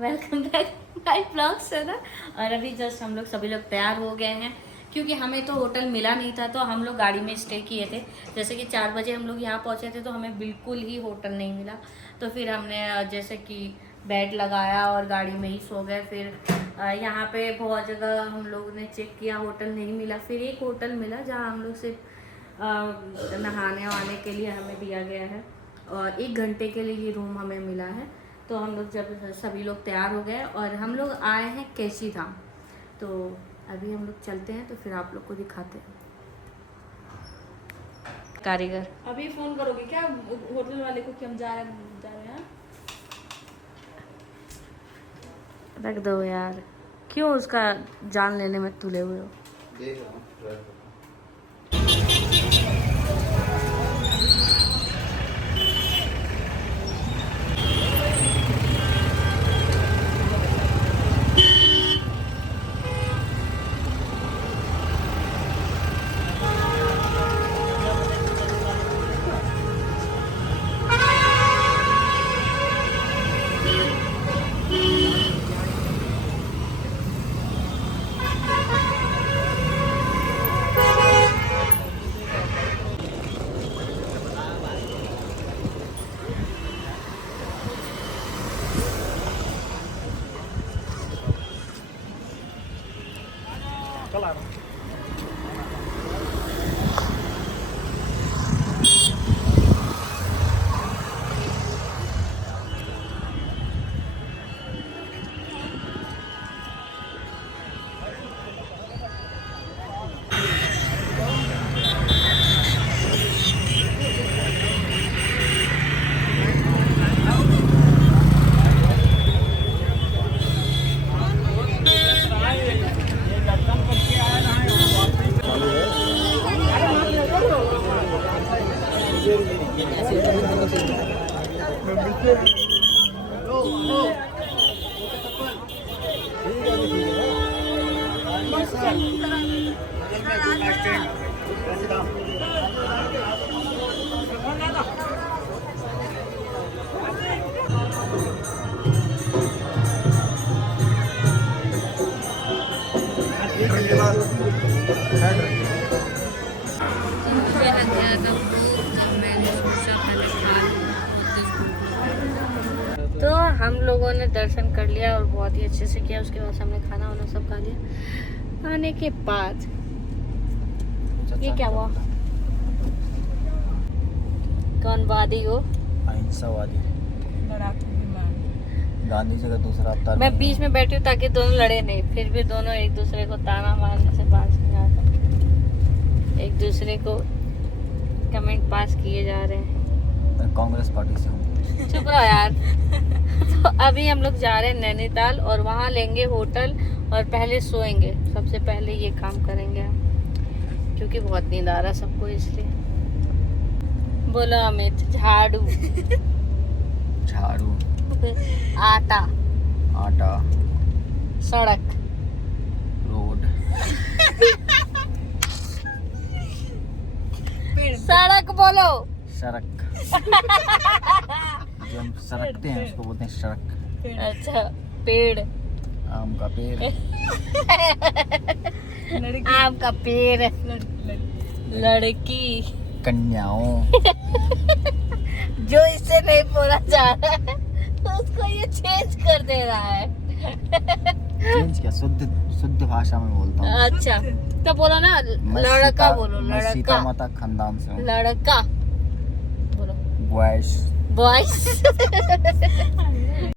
Welcome back my blogs है ना। और अभी जस्ट हम लोग सभी लोग तैयार हो गए हैं क्योंकि हमें तो होटल मिला नहीं था, तो हम लोग गाड़ी में स्टे किए थे। जैसे कि 4 बजे हम लोग यहाँ पहुँचे थे तो हमें बिल्कुल ही होटल नहीं मिला, तो फिर हमने जैसे कि बेड लगाया और गाड़ी में ही सो गए। फिर यहाँ पे बहुत जगह हम लोग ने चेक किया, होटल नहीं मिला। फिर एक होटल मिला जहाँ हम लोग सिर्फ नहाने वहाने के लिए हमें दिया गया है और 1 घंटे के लिए ये रूम हमें मिला है। तो हम लोग जब सभी लोग तैयार हो गए और हम लोग आए हैं कैशी धाम, तो अभी हम लोग चलते हैं, तो फिर आप लोग को दिखाते हैं। कारीगर अभी फोन करोगे क्या होटल वाले को कि हम जा रहे हैं? रख दो यार, क्यों उसका जान लेने में तुले हुए हो। देख रहा हूँ, ट्राई कर रहा हूँ। तो हम लोगों ने दर्शन कर लिया और बहुत ही अच्छे से किया। उसके बाद हमने खाना वाना सब खा लिया। आने के बाद ये क्या हुआ? कौन वादी हो? अहिंसावादी गांधी जी का दूसरा अवतार। मैं बीच में बैठी हूँ ताकि दोनों लड़े नहीं, फिर भी दोनों एक दूसरे को ताना मारने से बाज नहीं आता। एक दूसरे को कमेंट पास किए जा रहे हैं। मैं कांग्रेस पार्टी से हूँ। चुप रहो यार। तो अभी हम लोग जा रहे हैं नैनीताल और वहाँ लेंगे होटल और पहले सोएंगे। सबसे पहले ये काम करेंगे हम, क्योंकि बहुत नींद आ रहा सबको, इसलिए। बोलो अमित। झाड़ू। झाड़ू। आटा। आटा। सड़क। रोड। सड़क बोलो। सड़क। जो हम सड़कते हैं उसको बोलते हैं सड़क। अच्छा। पेड़। आम का पेड़। आम का पेड़। लड़की। कन्याओं। जो इससे नहीं बोला जा रहा है उसको ये चेंज कर दे रहा है। चेंज क्या, शुद्ध भाषा में बोलता हूँ। अच्छा तो बोलो ना, लड़का बोलो। मैं सीता लड़का। माता खानदान से हूँ। लड़का बोलो। बॉयज। बॉयज।